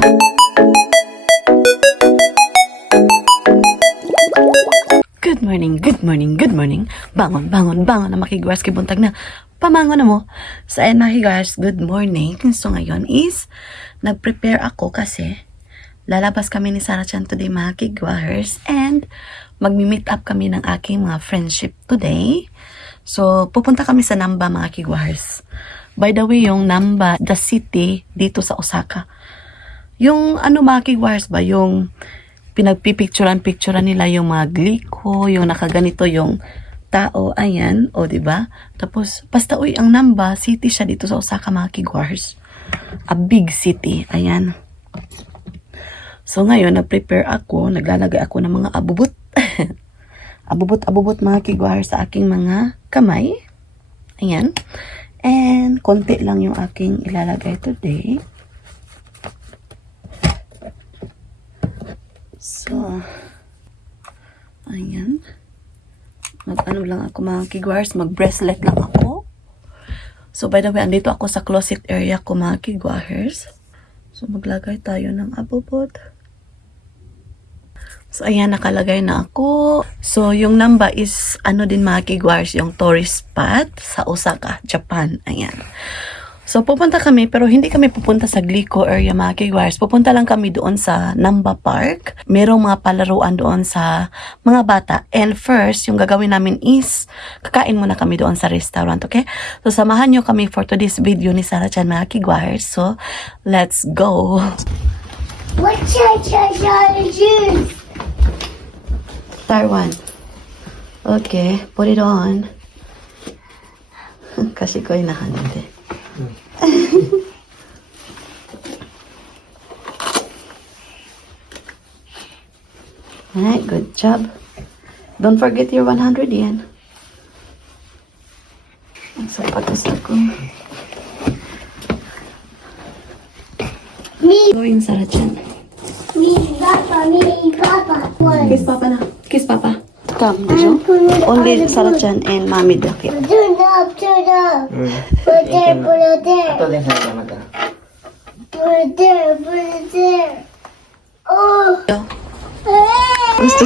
Good morning, good morning, good morning. Bangon, bangon, bangon na makigwars kay buntag na. Pamangon na mo. Sa makigwars, good morning. So ngayon is, nag-prepare ako kasi lalabas kami ni Sarah Chan today mga kigwars and magmi-meet up kami ng aking mga friendship today. So pupunta kami sa Namba mga kigwars. By the way, yung Namba, the city dito sa Osaka. Yung ano mga kigwars ba, yung pinagpipicturan nila yung mga gliko, yung nakaganito yung tao, ayan, o diba? Tapos, basta uy, ang Namba, city siya dito sa Osaka mga kigwars. A big city, ayan. So ngayon, nag-prepare ako, naglalagay ako ng mga abubot. abubot mga kigwars sa aking mga kamay. Ayan. And, konti lang yung aking ilalagay today. So, ayan. Mag-ano lang ako mga kigwars, mag-bracelet lang ako. So, by the way, andito ako sa closet area ko mga kigwars. So, maglagay tayo ng abubot. So, ayan, nakalagay na ako. So, yung Namba is, ano din mga kigwars, yung tourist spot sa Osaka, Japan. Ayan. So, pupunta kami, pero hindi kami pupunta sa Glico area mga kigwars. Pupunta lang kami doon sa Namba Park. Merong mga palaruan doon sa mga bata. And first, yung gagawin namin is, kakain muna kami doon sa restaurant, okay? So, samahan nyo kami for today's video ni Sarah Chan mga kigwars. So, let's go! What's your shoes? Star one. Okay, put it on. Kasi ko inahanap Alright, good job. Don't forget your 100 yen. Ang sapatos ako. Going, Sarah Chan. Me, Papa. Kiss Papa na. Kiss Papa. Come, Dijo. Only Sarah Chan and Mommy Dakit. Turn up. Put it there. Put it there. Oh. Gusto,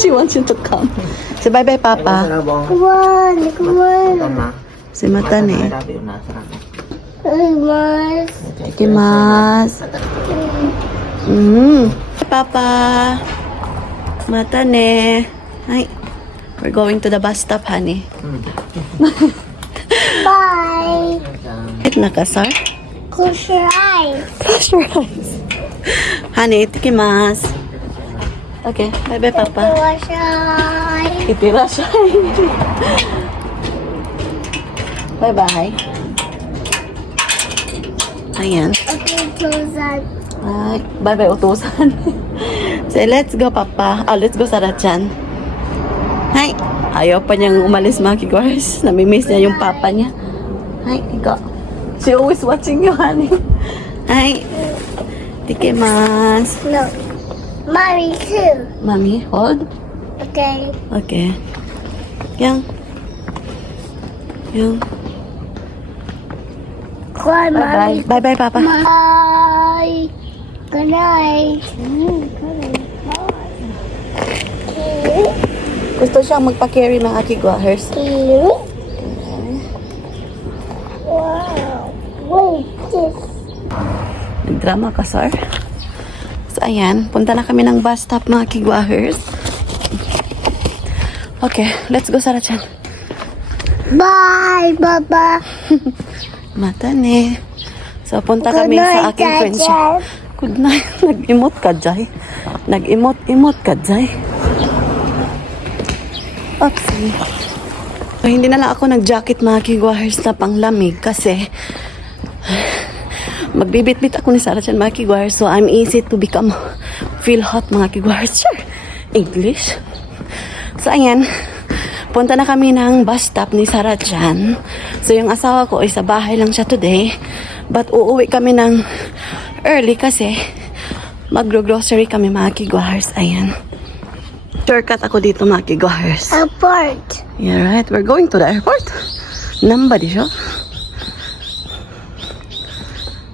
she wants you to come. Say bye-bye, Papa. Come on. Si Mata ne. Ikimasu. Papa. Mata ne. Hi. We're going to the bus stop, honey. Bye. Nakasar? Close your eyes. Close your eyes. Honey, itikimasu. Okay, bye-bye, Papa. Close your eyes. Itirashay. Bye-bye. Ayan. Okay, close that. Ay, bye-bye, utusan. Say, let's go, Papa. Oh, let's go, Sarah-chan. Hi. Ayaw pa niyang umalis, mga kigwars. Namimiss niya yung papa niya. Hi, ikaw. She always watching you, honey. Hi. Tikimas. No. Mommy too. Mommy, hold. Okay. Okay. Yang. Come on, Mommy. Bye-bye. Bye-bye, Papa. Bye. Good night. Gusto siyang magpa-carry mga kigwars. Wow. Wait, this. Nagdrama ka, sir. So, ayan. Punta na kami ng bus stop, mga kigwahers. Okay, let's go, Sarah-chan. Bye, Baba. Mata ne. So, punta kami sa aking friendship. Good night. Nag-emote ka, Jai. Nag-emote ka, Jai. Oopsie. So, hindi na lang ako nag-jacket, mga kigwahers, na panglamig kasi magbibit-bit ako ni Sarah Chan, mga kigwahers. So, I'm easy to feel hot, mga kigwahers. Sure. English. So, ayan. Punta na kami ng bus stop ni Sarah Chan. So, yung asawa ko ay sa bahay lang siya today. But, uuwi kami ng early kasi mag-grocery kami, mga kigwahers. Ayan. Shortcut ako dito, mga kigwahers. Airport. Yeah, right. We're going to the airport. Namba di siya.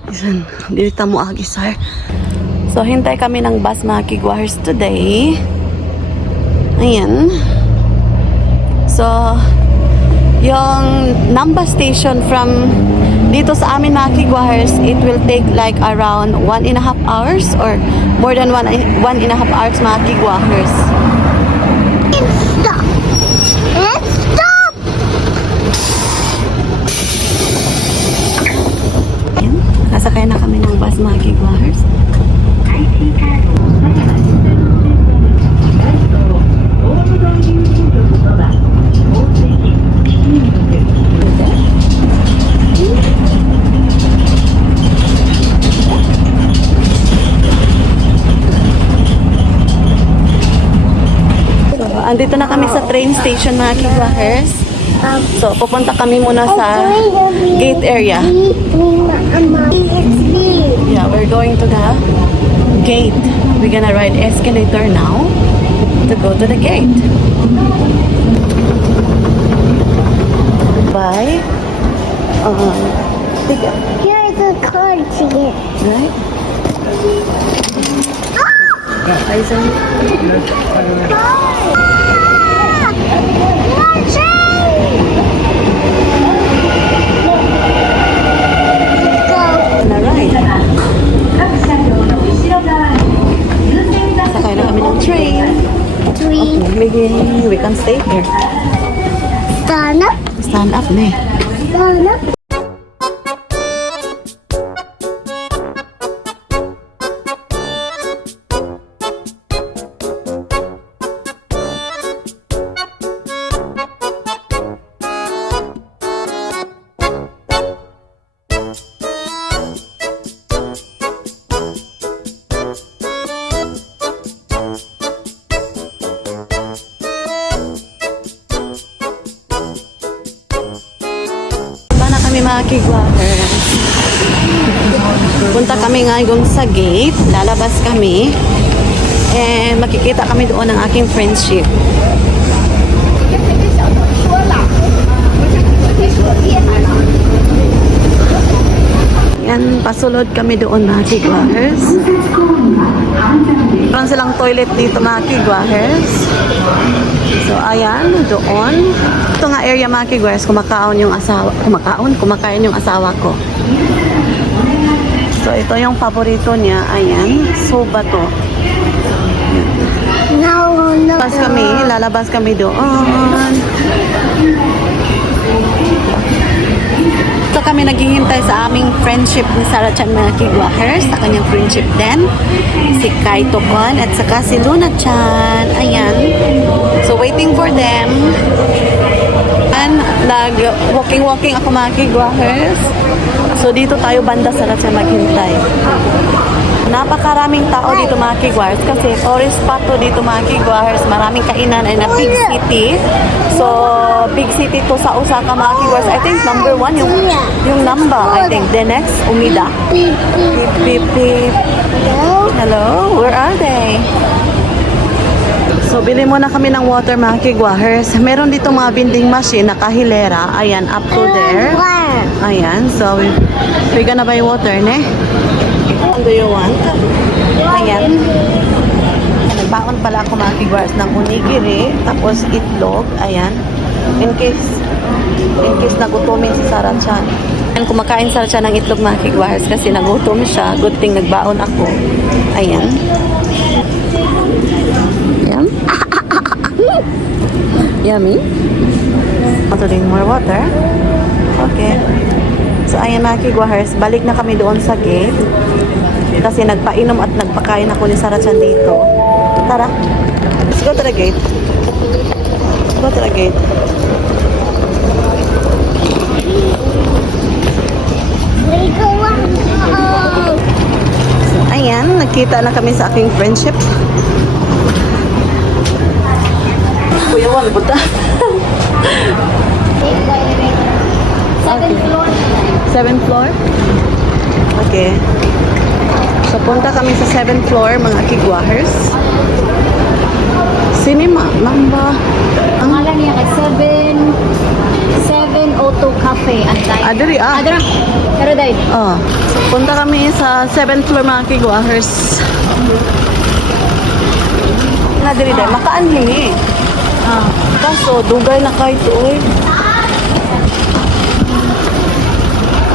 Isan, dito mo agi, sir. So, hintay kami ng bus mga kigwahers today. Ayan. So, yung Namba station from dito sa amin mga kigwahers, it will take like around 1.5 hours or more than 1.5 hours mga kigwahers. Stop. Let's stop. Ayan. Nakasakay na kami ng bus mga kigwahers. Andito na kami sa train station mga kigwahers. So, pupunta kami muna sa gate area. Yeah, we're going to the gate. We're gonna ride escalator now to go to the gate. Bye. Ticket, Here's a card ticket. right? Na ride. Sakay na kami ng train. Maybe we can stay here. Stand up. Stand up na eh. Stand up. Na kami mga kigwahers. Punta kami ngayon sa gate. Lalabas kami. And makikita kami doon ng aking friendship. Yan, pasulod kami doon mga kigwahers. Meron silang toilet dito mga kigwahers. So, ayan, doon. Ito nga area mga kigwahers, kumakain yung asawa ko. So, ito yung paborito niya. Ayan, soba to. No. Lalabas kami doon. So, kami naghihintay sa aming friendship ni Sarah Chan mga kigwahers, sa kanyang friendship din. Si Kai Tokon at saka si Luna Chan. Ayan. So, waiting for them. And nag-walking ako mga kigwahers. So, dito tayo banda sa Sarah Chan maghintay. Napakaraming tao dito mga kigwahers kasi tourist spot to dito mga kigwahers. Maraming kainan and a big city. So, big city to sa Osaka mga kigwahers. I think number 1 yung Namba. I think the next, Umida. Beep, beep. Beep, beep, beep. Hello? Where are they? So, bili muna kami ng water mga kigwahers. Meron dito mga vending machine na kahilera. Ayan, up to there. Ayan, so we're gonna buy water, ne? What do you want? Ayan. Nagbaon pala ako mga kigwahers ng onigiri, tapos itlog. Ayan. In case nagutumin si Sarah Chan. And kumakain Sarah Chan ng itlog mga kigwahers kasi nagutom siya. Good thing nagbaon ako. Ayan. Ayan. Yummy. Want to drink more water? Okay. So, ayan mga kigwahers, balik na kami doon sa gate. Kasi nagpainom at nagpakain ako ni Sarah Chan dito. Tara. Let's go to the gate. Go to the gate. So, ayan, nagkita na kami sa aking friendship. Kuya, wala po ta. 7th floor. 7th floor? Okay. So, punta kami sa 7th floor, mga kigwahers. Cinema, Namba. Pangalan niya kay 7. 702 Cafe at Diner. Diri Adra. Pero dahil. Oh. So, punta kami sa 7th floor mga kigwahers. Na diri dahil, makaanli. Kaso, dugay na kahit oy.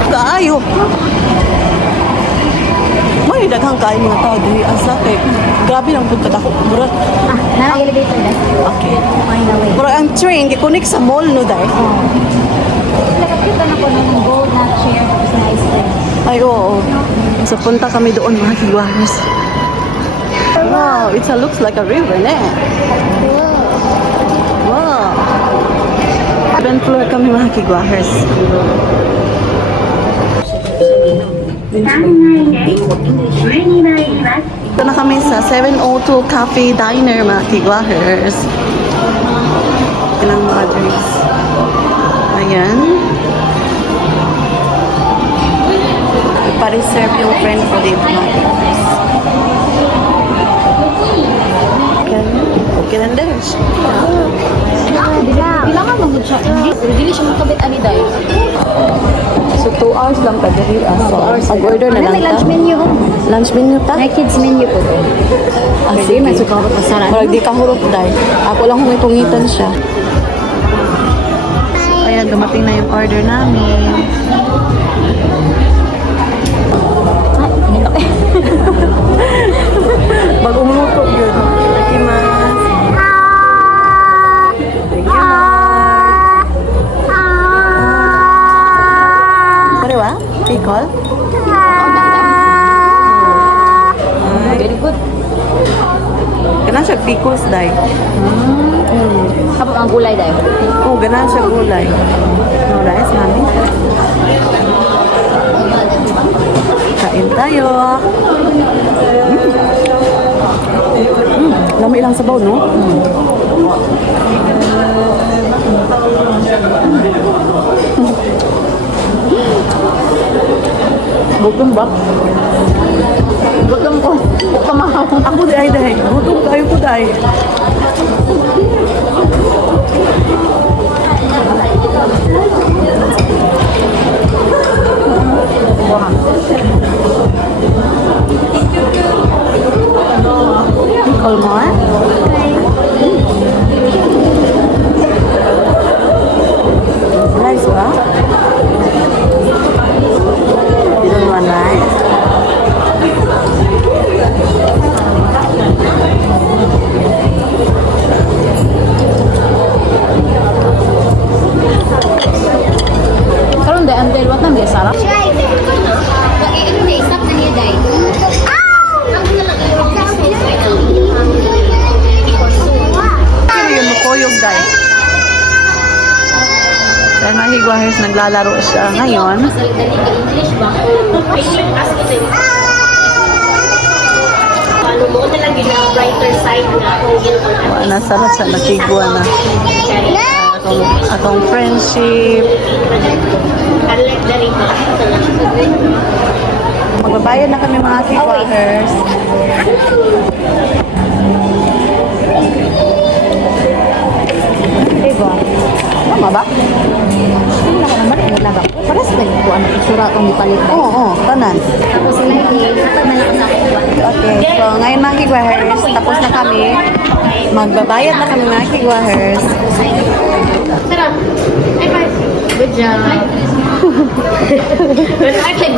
Kaayo. May daghang kayo mga tao diri asa kay grabe lang punta ako. Murag, Na-elevator dahil. okay. On the way. Murag ang train gikunik sa mall no dai. Nakakita na ko ng gold na chair tapos na ice cream. Ay oo. So punta kami doon mga kigwahers. Wow, it looks like a river, ne? Wow. 7th floor kami mga kigwahers. Ito na kami sa 702 Cafe Diner mga kigwahers. Ilang mga drinks. Ayan. Pa-reserve yung friend ko dito mga kigwahers. Okay lang din. Kailangan magod siya. Hindi siya magkabit ani dahil. So 2 hours lang pa diri. So pag-order na lang May lunch ta. menu. Lunch menu ta? May kids menu po. Sige, May suka ko pasara. Murag di ka hurot dahil. Ako lang humipungitan siya. Ayan, dumating na yung order namin. Bago umuto yun. Thank you, mas. Thank you, mas. Parewa? Pickle? Very good. Ganun siya pickles, day. Kapag ang gulay dahil. Oh, ganun siya gulay. No rice, mami. Kain tayo. Lami lang sabaw, no? Gutom ba? Gutom ko. Kamahaw. Ako di ay dahi. Gutom kayo ko dahi. Pickle more? Rice ba? You don't want rice? Karon dahil ang dahil wat nang sarap. Ano yun, mukuyog dahil? Dahil mga higwahers, naglalaro siya ngayon. Ano mo na lang yung brighter side na kung ginawa Nasarap siya, nakigwa na. Atong friendship. unlike the rito. Magbabayad na kami mga higwahers. Diba? Tama ba? Hindi na ka naman nilagak. Paras na yung kung ano isura kung ipalit ba. Oo, tanan. Tapos sila hatag na lang sa akin. Okay, so ngayon mga higwahers, tapos na kami. Magbabayad na kami mga higwahers. Sarap. High five. Good job. Good high five.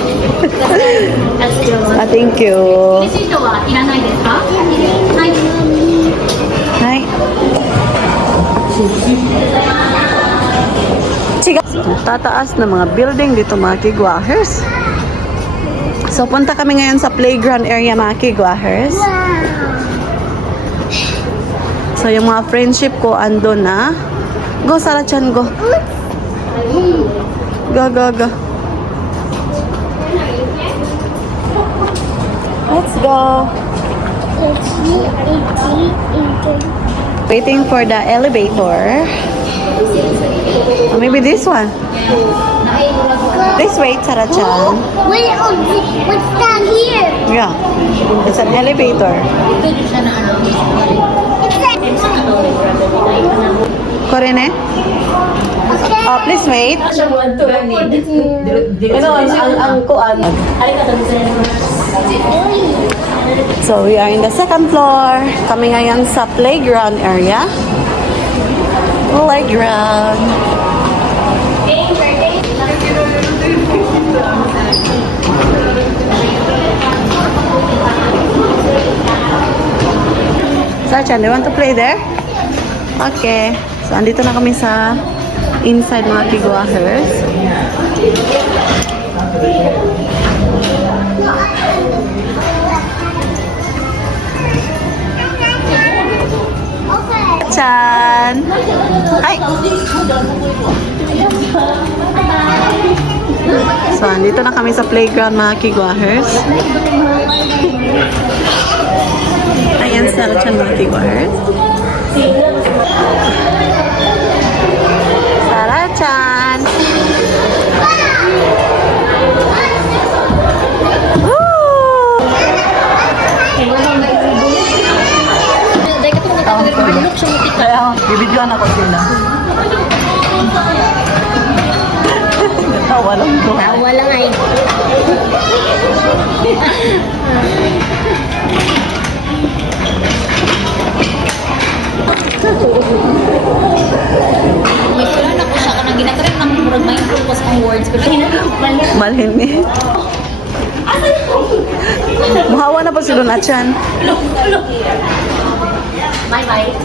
That's good. Thank you. This is the one. Inanay desu ka? Hi. Hi. Sige. Tataas na mga building dito mga kigwahers. So punta kami ngayon sa playground area mga kigwahers. So yung mga friendship ko ando na. Go Sarachan, go. Go, go, go. Let's go. Waiting for the elevator. Or maybe this one. Please wait, Sarachan. Wait, what's that here? Yeah. It's an elevator. Korene? Oh, please wait. Ano, ang kuan. So, we are in the second floor. Kami ngayon sa playground area. Playground. Sachan, do you want to play there? Okay. So, andito na kami sa inside mga kiguahers. Chan! Hi! So, andito na kami sa playground mga kiguahers. Ayan sa Chan mga kiguahers. Sarah-chan! Kaya, bibidyoan ako sila. Tawa lang to. Tawa lang ay. May pula na ko siya ka nang ginatry ng murag may focus ang words pero Malhin ni. Mahawa na pa si Lunachan. Bye-bye.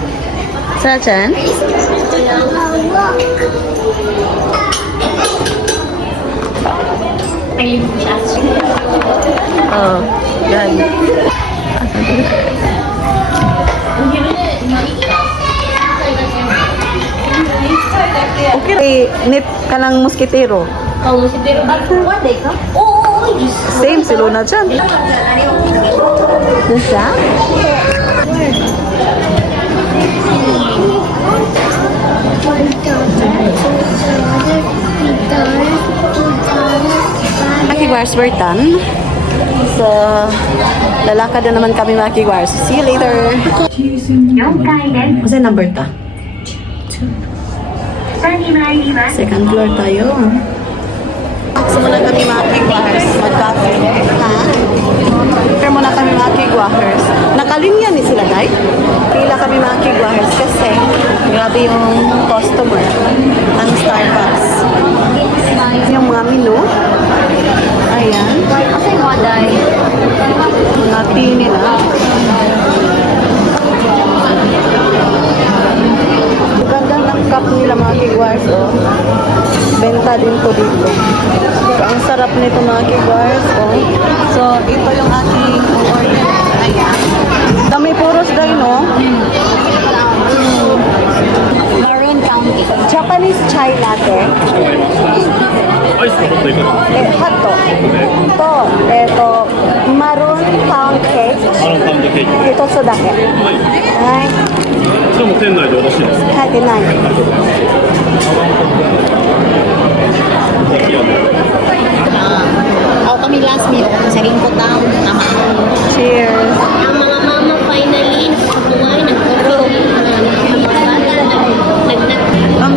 Sarah-chan? Paylim ko siya. Oh, yan. Okay, nip ka ng muskitero. Oh, si Pero What ka? Oo, Same si Lunachan. Nasa? Makigwars, we're done. So, lalakad na naman kami makigwars. See you later. Kasi number ta? Second floor tayo. So muna kami makigwars. Mag-coffee. Ha? Pero muna kami makigwars. Nakalinya ni sila, day? Pila kami makigwars kasi grabe yung customer ng Starbucks. Yung mga menu. Ayan. kasi mo dai. Mga tea nila. Ganda ng cup nila mga kigwars, oh. Benta din to dito. So, ang sarap nito mga kigwars, oh. So, ito yung aking order. Ayan. Dami puros dahil, no? Maroon County. Japanese chai latte. アイスのホットいかがですか？ Hot to. Ito, maroon pound cake. マロンパウンドケーキ。Ito so dake. はい。 Ay, しかも店内でよろしいですか？ kahit inay. いやね。 Ako kami last meal sa lingkod daw. Tama. Cheers. Ang mga mama finally nakabuhay, nagkaroon. Ang mga bata nagnat.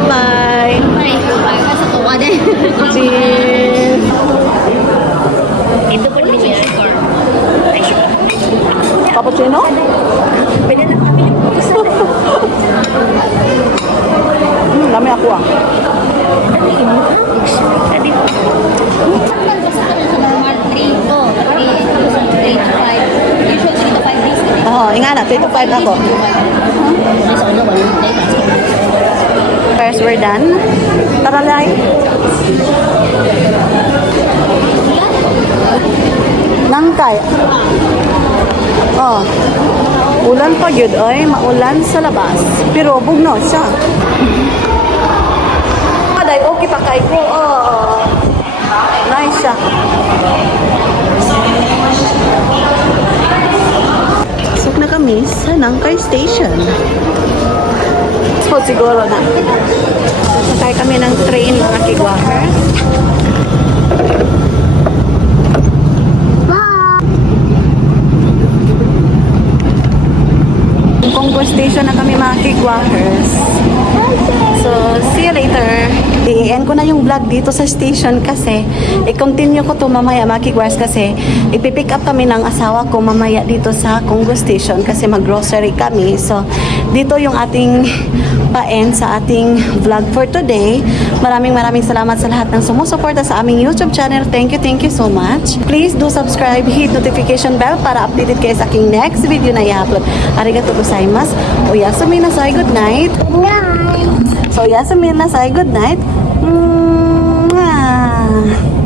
Bye. Ay, sa tuwa din. Cheers. Ito pa rin niya. Cappuccino? Pwede na kami. Dami ako ah. Normal 3 to 3 to 5. Usually 3 to 5 days. Oo, ingana, 3 to 5 ako. Sa una, 1 day. First, we're done. Tara, Lai. Nangkay. Oh. Ulan pa yun, oy. Maulan sa labas. Pero bugno siya. Aday, okay pa kay ko. Oh. Nice siya. Pasok na kami sa Nangkay Station. So, siguro na. Sasakay kami ng train, mga kigwahers. Konggo Station na kami, mga kigwahers. see you later. I-end ko na yung vlog dito sa station kasi i-continue ko to mamaya mga kigwars kasi ipipick up kami ng asawa ko mamaya dito sa Congo Station kasi mag-grocery kami. So, dito yung ating pa-end sa ating vlog for today. Maraming salamat sa lahat ng sumusuporta sa aming YouTube channel. Thank you so much. Please do subscribe, hit notification bell para updated kayo sa aking next video na i-upload. Arigato gozaimasu. Oyasumi nasai, good night. Night. So, oyasumi nasai, good night. Mwah.